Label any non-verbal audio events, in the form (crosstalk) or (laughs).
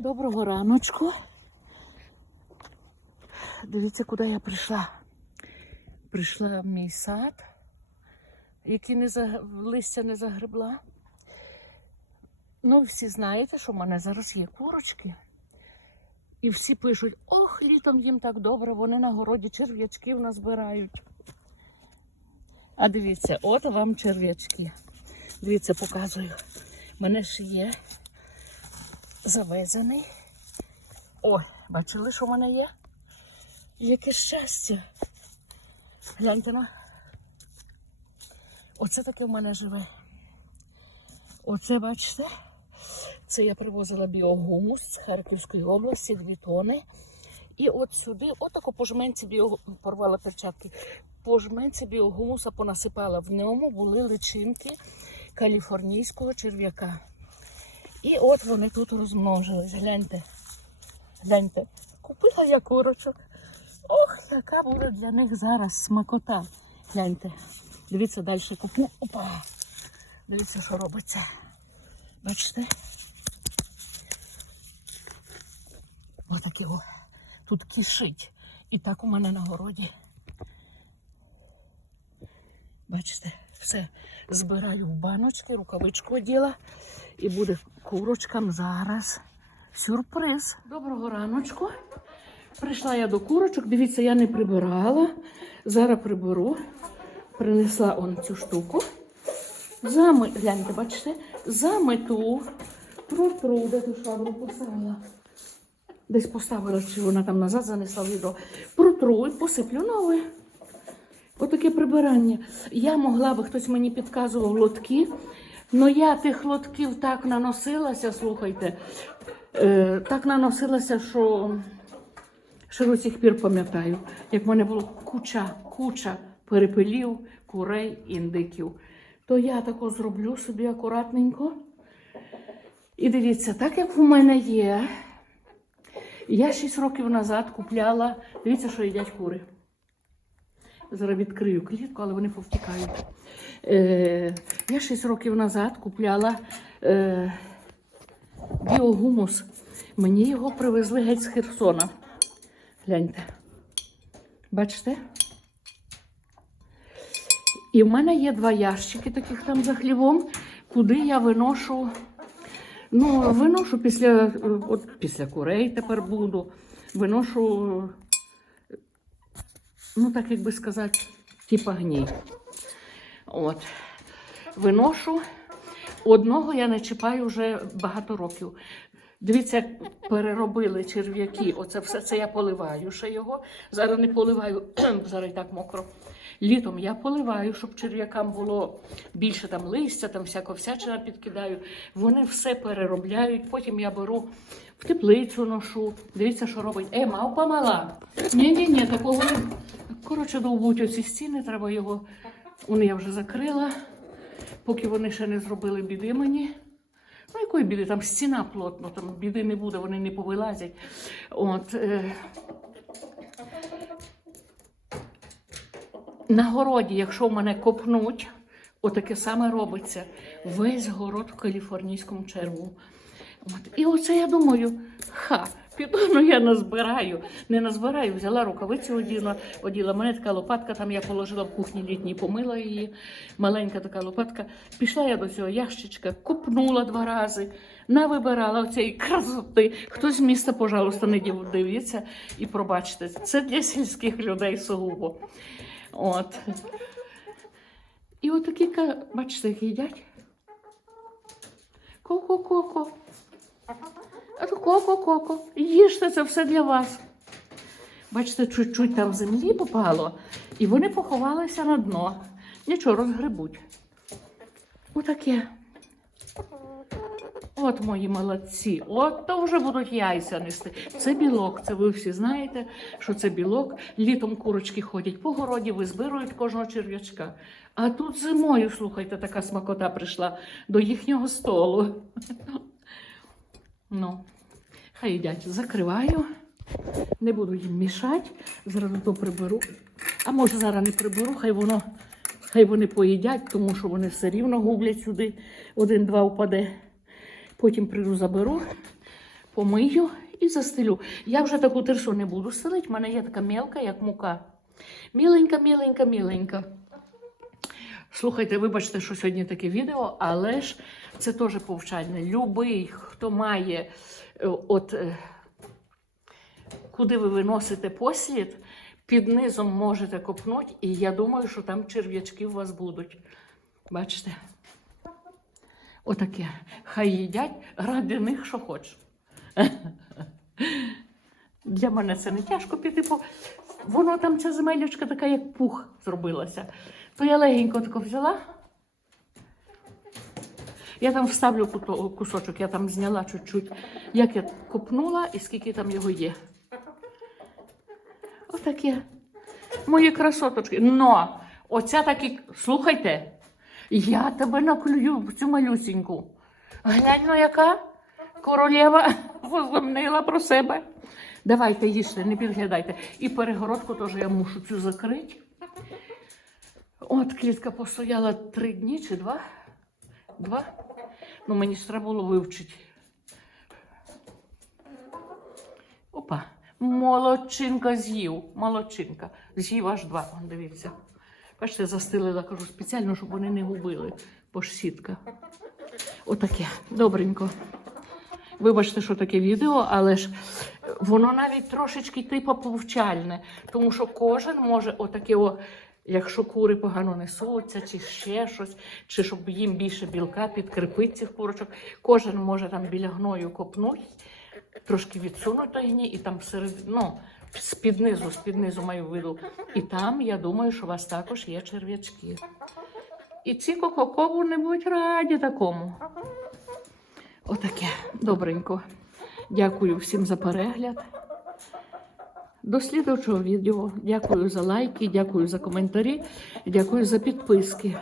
Доброго раночку. Дивіться, куди я прийшла. Прийшла в мій сад, який не за... листя не загребла. Ну, всі знаєте, що в мене зараз є курочки. І всі пишуть: ох, літом їм так добре, вони на городі черв'ячків назбирають. А дивіться, от вам черв'ячки. Дивіться, показую. У мене ж є завезений. Ой, бачили, що в мене є? Яке щастя. Гляньте на. Оце таке в мене живе. Оце, бачите? Це я привозила біогумус з Харківської області, дві тони. І от сюди, отако по жменці біо... порвала перчатки. По біогумуса понасипала. В ньому були личинки каліфорнійського черв'яка. І от вони тут розмножились. Гляньте. Гляньте. Купила я курочок. Ох, яка буде для них зараз смакота. Гляньте. Дивіться, далі куплю. Опа. Дивіться, що робиться. Бачите? Ось Отакі о. Тут кишить. І так у мене на городі. Бачите, все збираю в баночки, рукавичку оділа. І буде курочкам зараз сюрприз. Доброго раночку. Прийшла я до курочок. Дивіться, я не прибирала. Зараз приберу. Принесла он цю штуку. Зами... Гляньте, бачите? Замету. Тру-тру, де ту швабру поставила. Десь поставила, чи вона там назад занесла відро. Протру і посиплю нове. Отаке прибирання. Я могла би, хтось мені підказував лотки, але я тих лотків так наносилася, слухайте, е, так наносилася, що ще до сих пір пам'ятаю, як в мене було куча, куча перепелів, курей, індиків. То я тако зроблю собі акуратненько. І дивіться, так як у мене є, я 6 років назад купляла, дивіться, що їдять кури. Зараз відкрию клітку, але вони повтікають. Е, я 6 років назад купляла е, біогумус. Мені його привезли геть з Херсона. Гляньте. Бачите? І в мене є два ящики таких там за хлівом, куди я виношу. Ну, виношу після, е, от після курей тепер буду. Виношу, ну так як би сказати, типа гній. От. Виношу. Одного я не чіпаю вже багато років. Дивіться, як переробили черв'яки. Оце все це я поливаю ще його. Зараз не поливаю, (clears throat) зараз і так мокро. Літом я поливаю, щоб черв'якам було більше там листя, там всяко всячина підкидаю. Вони все переробляють. Потім я беру в теплицю ношу. Дивіться, що робить. Е, мавпа мала. Ні, ні, такого. Коротше, довбуть оці стіни, треба його. Вони я вже закрила, поки вони ще не зробили біди мені. Ну, якої біди? Там стіна плотно, там біди не буде, вони не повилазять. От, е... На городі, якщо в мене копнуть, отаке саме робиться. Весь город в каліфорнійському черву. От. І оце я думаю, ха, піду, (laughs) ну я назбираю. Не назбираю, взяла рукавиці оділа, оділа. Мене така лопатка, там я положила в кухні літній, помила її. Маленька така лопатка. Пішла я до цього ящичка, купнула два рази, навибирала оцієї красоти. Хтось з міста, пожалуйста, не див- дивіться і пробачте. Це для сільських людей сугубо. От. І отакі, бачите, їдять. Ко-ко-ко-ко. Ко-ко-ко-ко. Їжте це все для вас. Бачите, чуть-чуть там землі попало, і вони поховалися на дно. Нічого, розгребуть. Отаке. От мої молодці. От то вже будуть яйця нести. Це білок. Це ви всі знаєте, що це білок. Літом курочки ходять по городі, визбирують кожного черв'ячка. А тут зимою, слухайте, така смакота прийшла до їхнього столу. Ну, хай їдять. Закриваю. Не буду їм мішати. Зараз то приберу. А може зараз не приберу, хай воно, хай вони поїдять, тому що вони все рівно гублять сюди. Один-два впаде. Потім прийду заберу. помию і застелю. Я вже таку тирсу не буду стелити, в мене є така мелка, як мука. Міленька, міленька, міленька. Слухайте, вибачте, що сьогодні таке відео, але ж це теж повчальне. Любий, хто має е, от. е, куди ви виносите послід, під низом можете копнути, і я думаю, що там черв'ячки у вас будуть. Бачите? Отаке. Хай їдять ради них, що хочеш. Для мене це не тяжко піти по. Воно там ця земелечка така, як пух зробилася. То я легенько тако взяла. Я там вставлю кусочок, я там зняла чуть-чуть, як я копнула і скільки там його є. Отаке. Мої красоточки. Но, оця такі, слухайте, я тебе наклюю в цю малюсіньку. Глянь, ну яка королева возомнила про себе. Давайте їжте, не підглядайте. І перегородку теж я мушу цю закрити. От клітка постояла три дні чи два. Два. Ну, мені ж треба було вивчити. Опа. Молодчинка з'їв. Молодчинка. З'їв аж два. Дивіться. Бачите, застелила, кажу, спеціально, щоб вони не губили. Бо ж сітка. Отаке. Добренько. Вибачте, що таке відео, але ж воно навіть трошечки типу повчальне, тому що кожен може отаке, о, якщо кури погано несуться, чи ще щось, чи щоб їм більше білка підкріпити цих курочок, кожен може там біля гною копнути, трошки відсунути гній, і там всеред, ну, з-під низу, з-під низу маю виду. І там, я думаю, що у вас також є черв'ячки. І ці кококову не будуть раді такому. Отаке. Добренько. Дякую всім за перегляд. До слідуючого відео. Дякую за лайки, дякую за коментарі, дякую за підписки.